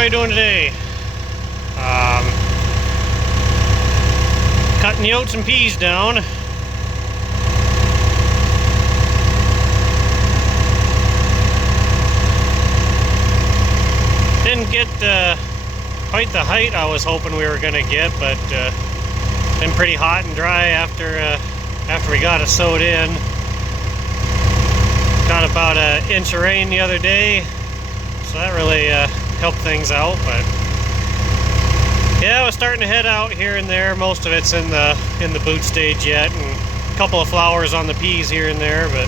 everybody doing today? Cutting the oats and peas down. Didn't get quite the height I was hoping we were gonna get, but been pretty hot and dry after we got it sowed in. Got about an inch of rain the other day, so that really helped things out. But yeah, I was starting to head out here and there. Most of it's in the boot stage yet, and a couple of flowers on the peas here and there, but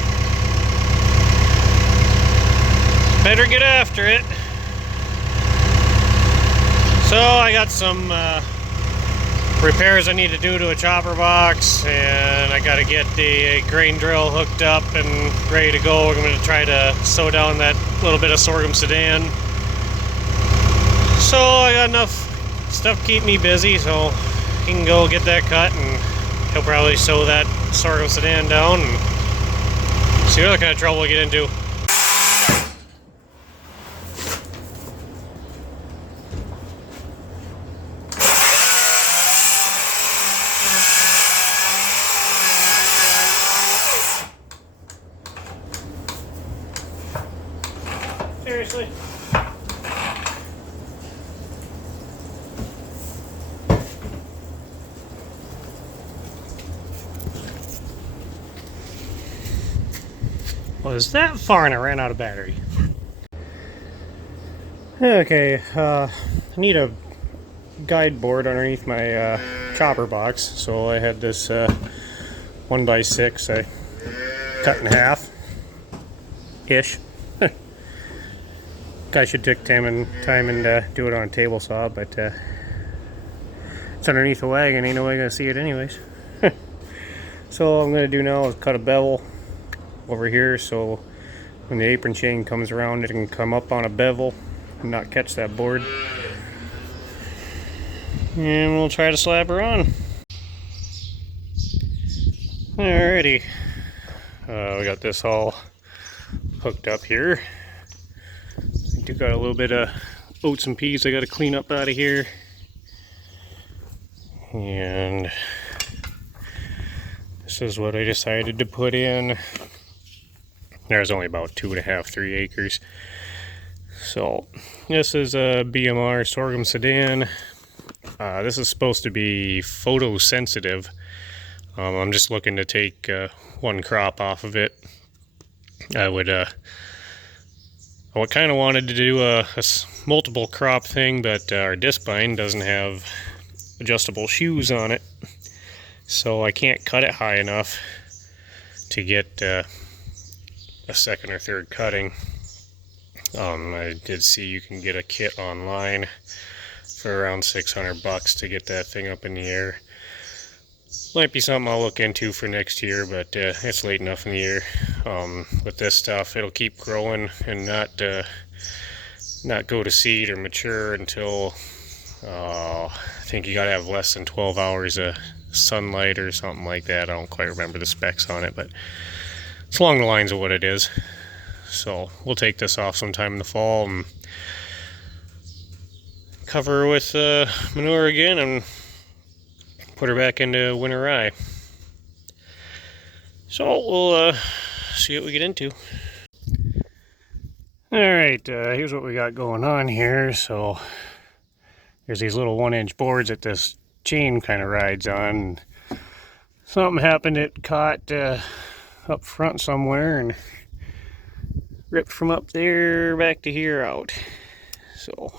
better get after it. So I got some repairs I need to do to a chopper box, and I got to get the grain drill hooked up and ready to go. I'm going to try to sow down that little bit of sorghum sudan. So I got enough stuff to keep me busy, so he can go get that cut, and he'll probably sow that sorghum sudan down and see what other kind of trouble we get into. Seriously? Was that far and I ran out of battery? Okay, I need a guide board underneath my chopper box, so I had this 1x6 I cut in half ish. I should take time and do it on a table saw, but it's underneath the wagon, ain't nobody gonna see it anyways. So all I'm gonna do now is cut a bevel over here, so when the apron chain comes around, it can come up on a bevel and not catch that board. And we'll try to slap her on. Alrighty, we got this all hooked up here. I do got a little bit of oats and peas I got to clean up out of here, and this is what I decided to put in. There's only about 2.5–3 acres. So this is a BMR sorghum sudan. This is supposed to be photosensitive. I'm just looking to take one crop off of it. I kind of wanted to do a multiple crop thing, but our disc vine doesn't have adjustable shoes on it, so I can't cut it high enough to get a second or third cutting. I did see you can get a kit online for around $600 to get that thing up in the air. Might be something I'll look into for next year, but it's late enough in the year. With this stuff, it'll keep growing and not go to seed or mature until I think you gotta have less than 12 hours of sunlight or something like that. I don't quite remember the specs on it, but it's along the lines of what it is. So we'll take this off sometime in the fall and cover her with manure again and put her back into winter rye. So we'll see what we get into. Alright, here's what we got going on here. So there's these little 1-inch boards that this chain kind of rides on. Something happened, it caught up front somewhere and ripped from up there back to here out. So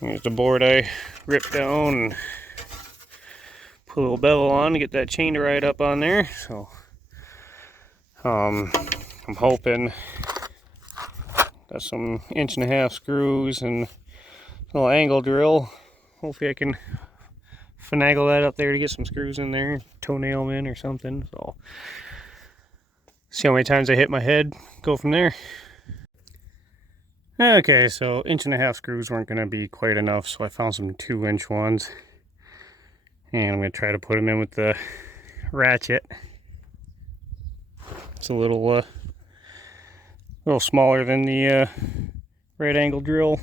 here's the board I ripped down and put a little bevel on to get that chain to ride up on there. So I'm hoping got some 1.5 screws and a little angle drill. Hopefully I can finagle that up there to get some screws in there, toenail them in or something. So see how many times I hit my head, go from there. Okay, so 1.5 screws weren't going to be quite enough, so I found some 2-inch ones. And I'm going to try to put them in with the ratchet. It's a little smaller than the right angle drill.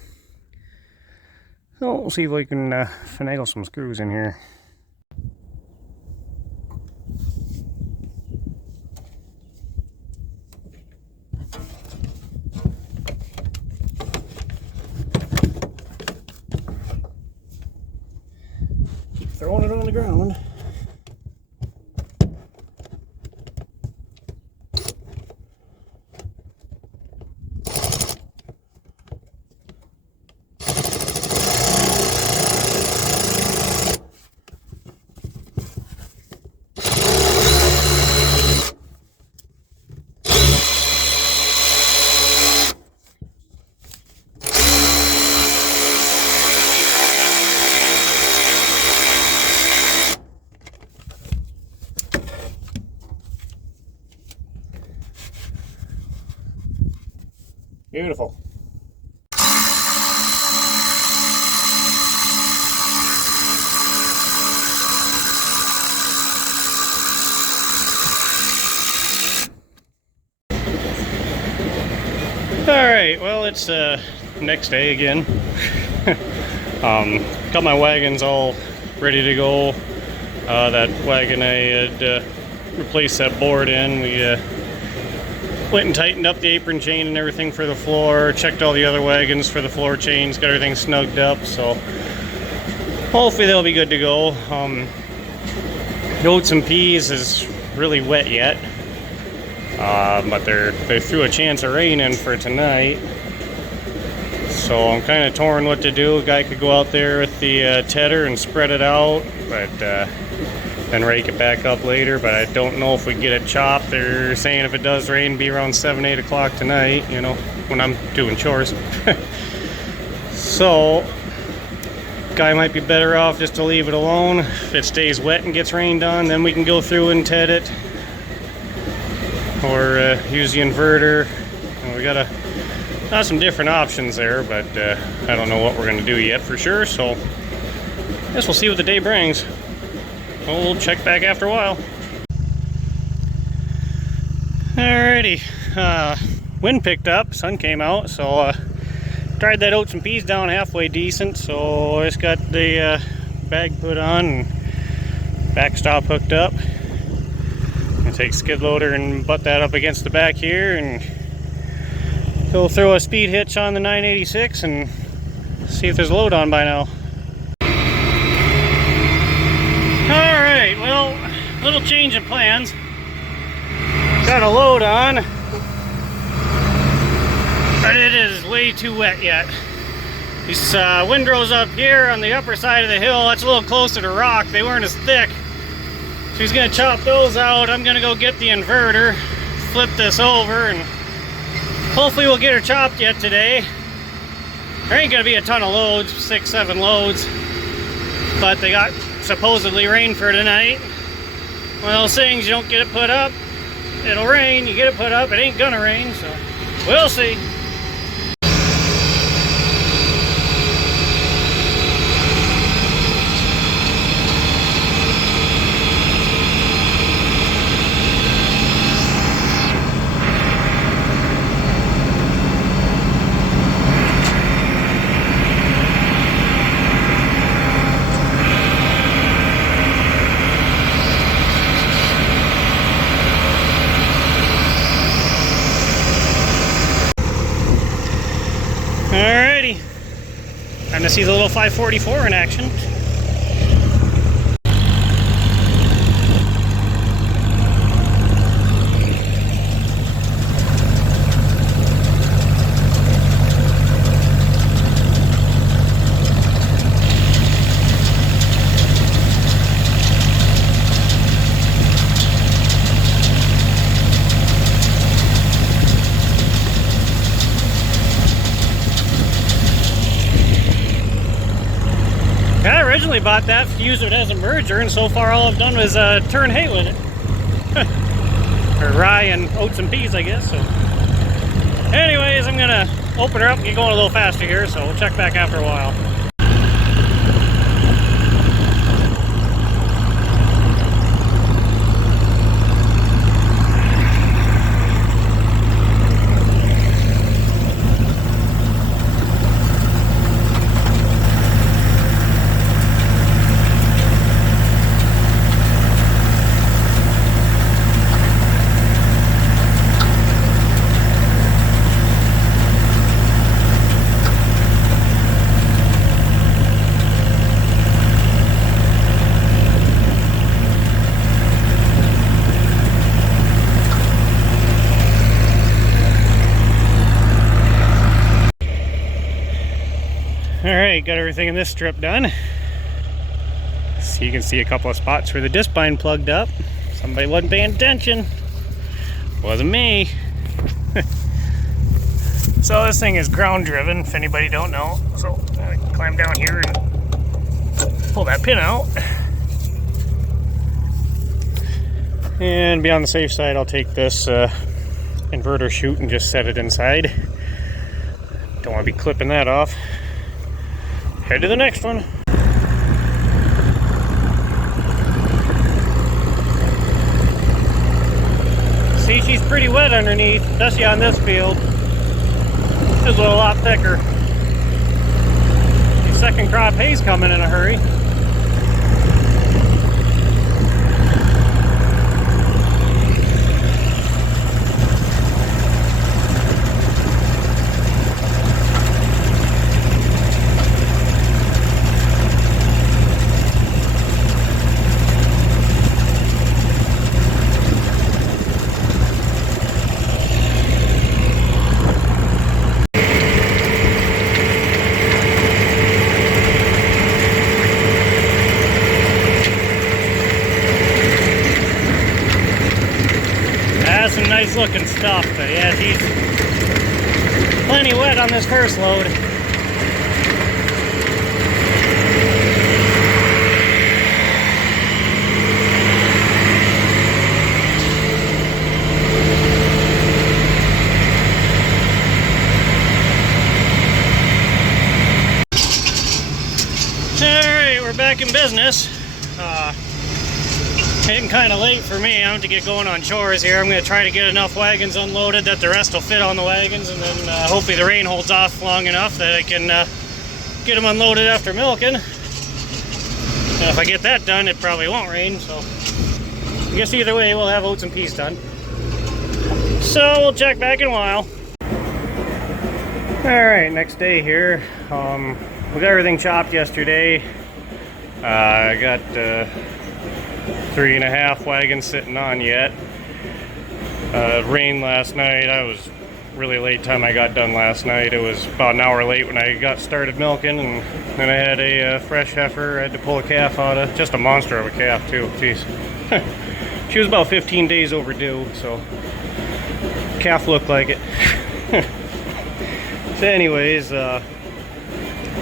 So we'll see if we can finagle some screws in here. Keep throwing it on the ground. Beautiful. Alright, well, it's next day again. Got my wagons all ready to go. That wagon I had replaced that board in. We went and tightened up the apron chain and everything for the floor, checked all the other wagons for the floor chains, got everything snugged up, so hopefully they'll be good to go. The oats and peas is really wet yet, but they threw a chance of rain in for tonight, so I'm kind of torn what to do. A guy could go out there with the tedder and spread it out, but then rake it back up later, but I don't know if we get it chopped. They're saying if it does rain, be around 7, 8 o'clock tonight, you know, when I'm doing chores. So, guy might be better off just to leave it alone. If it stays wet and gets rained on, then we can go through and ted it. Or use the inverter. And we got some different options there, but I don't know what we're going to do yet for sure, so I guess we'll see what the day brings. We'll check back after a while. Alrighty, wind picked up, sun came out, so dried that oats and peas down halfway decent. So I just got the bag put on and backstop hooked up. I take skid loader and butt that up against the back here, and go throw a speed hitch on the 986 and see if there's a load on by now. Alright, well, little change of plans. Got a load on, but it is way too wet yet. These windrows up here on the upper side of the hill, that's a little closer to rock. They weren't as thick. So he's gonna chop those out. I'm gonna go get the inverter, flip this over, and hopefully we'll get her chopped yet today. There ain't gonna be a ton of loads, 6, 7 loads, but they got supposedly rain for tonight. One of those things, you don't get it put up, it'll rain. You get it put up, it ain't gonna rain, so we'll see. Alrighty, time to see the little 544 in action. I originally bought that to use it as a merger, and so far all I've done was turn hay with it. Or rye and oats and peas, I guess. So, anyways, I'm gonna open her up and get going a little faster here, so we'll check back after a while. everything in this strip done. So you can see a couple of spots where the disc bind plugged up. Somebody wasn't paying attention. Wasn't me. So this thing is ground driven, if anybody don't know. So I'm gonna climb down here and pull that pin out. And be on the safe side, I'll take this inverter chute and just set it inside. Don't want to be clipping that off. Head to the next one. See, she's pretty wet underneath, especially on this field. This is a lot thicker. The second crop hay's coming in a hurry. Some nice looking stuff, but yeah, she's plenty wet on this first load. Alright, we're back in business. Getting kind of late for me. I have to get going on chores here. I'm going to try to get enough wagons unloaded that the rest will fit on the wagons, and then hopefully the rain holds off long enough that I can get them unloaded after milking. And if I get that done, it probably won't rain, so I guess either way we'll have oats and peas done. So we'll check back in a while. Alright, next day here. We got everything chopped yesterday. I got 3.5 wagons sitting on yet. Rain last night. I was really late time I got done last night. It was about an hour late when I got started milking, and then I had a fresh heifer. I had to pull a calf out of, just a monster of a calf too. Jeez. She was about 15 days overdue, so calf looked like it. So anyways,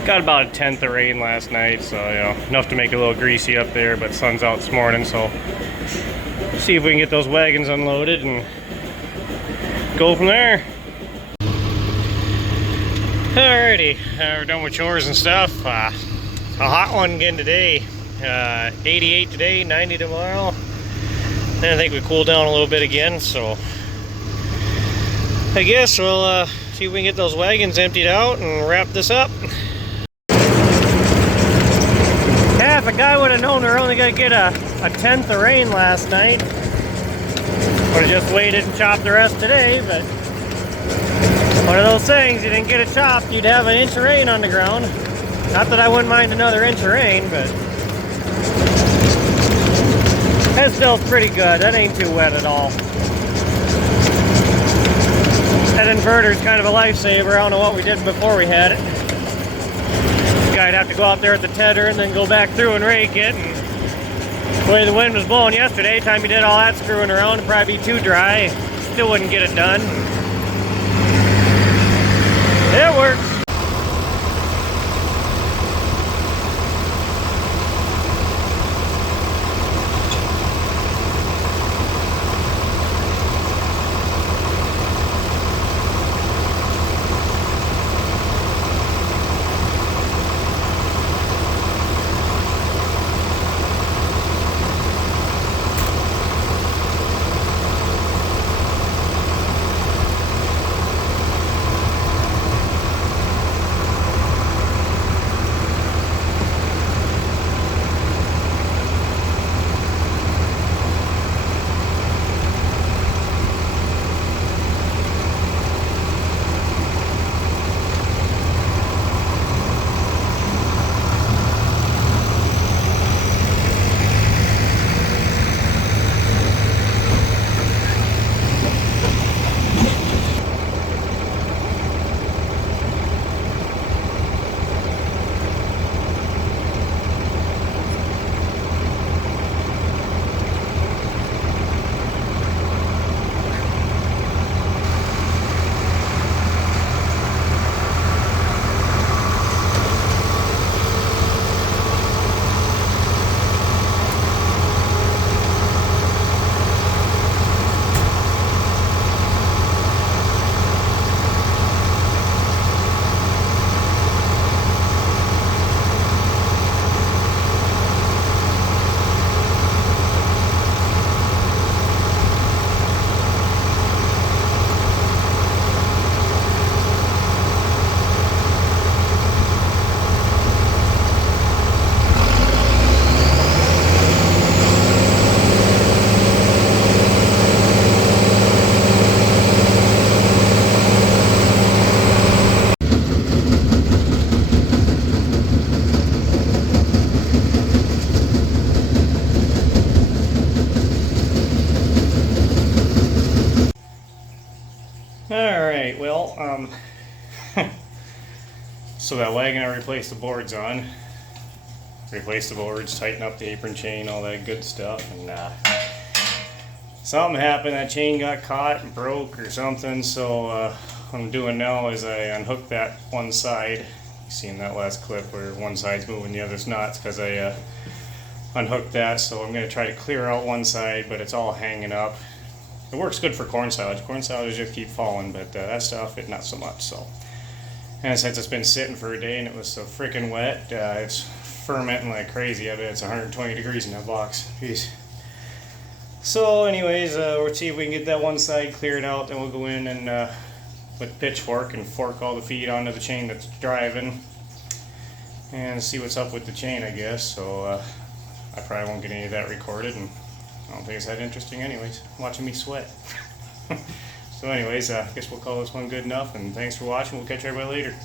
got about a tenth of rain last night, so you know, enough to make it a little greasy up there, but sun's out this morning, so see if we can get those wagons unloaded and go from there. Alrighty, we're done with chores and stuff. A hot one again today. 88 today, 90 tomorrow. Then I think we cool down a little bit again, so I guess we'll see if we can get those wagons emptied out and wrap this up. Yeah, if a guy would have known we were only going to get a tenth of rain last night, would have just waited and chopped the rest today, but one of those things, you didn't get it chopped, you'd have an inch of rain on the ground. Not that I wouldn't mind another inch of rain, but that feels pretty good. That ain't too wet at all. That inverter's kind of a lifesaver. I don't know what we did before we had it. I'd have to go out there at the tedder and then go back through and rake it. And the way the wind was blowing yesterday, time you did all that screwing around, it'd probably be too dry. Still wouldn't get it done. It works. Well, so that wagon I replaced the boards on, replaced the boards, tighten up the apron chain, all that good stuff, and something happened. That chain got caught and broke or something. So what I'm doing now is I unhooked that one side. You seen that last clip where one side's moving, the other's not. It's because I unhooked that. So I'm going to try to clear out one side, but it's all hanging up. It works good for corn silage. Corn silage just keep falling, but that stuff, it not so much. So, and since it's been sitting for a day and it was so freaking wet, it's fermenting like crazy. I bet it's 120 degrees in that box. Jeez. So anyways, we'll see if we can get that one side cleared out, then we'll go in and with pitchfork and fork all the feed onto the chain that's driving and see what's up with the chain, I guess. So I probably won't get any of that recorded, and I don't think it's that interesting anyways, watching me sweat. So anyways, I guess we'll call this one good enough, and thanks for watching. We'll catch everybody later.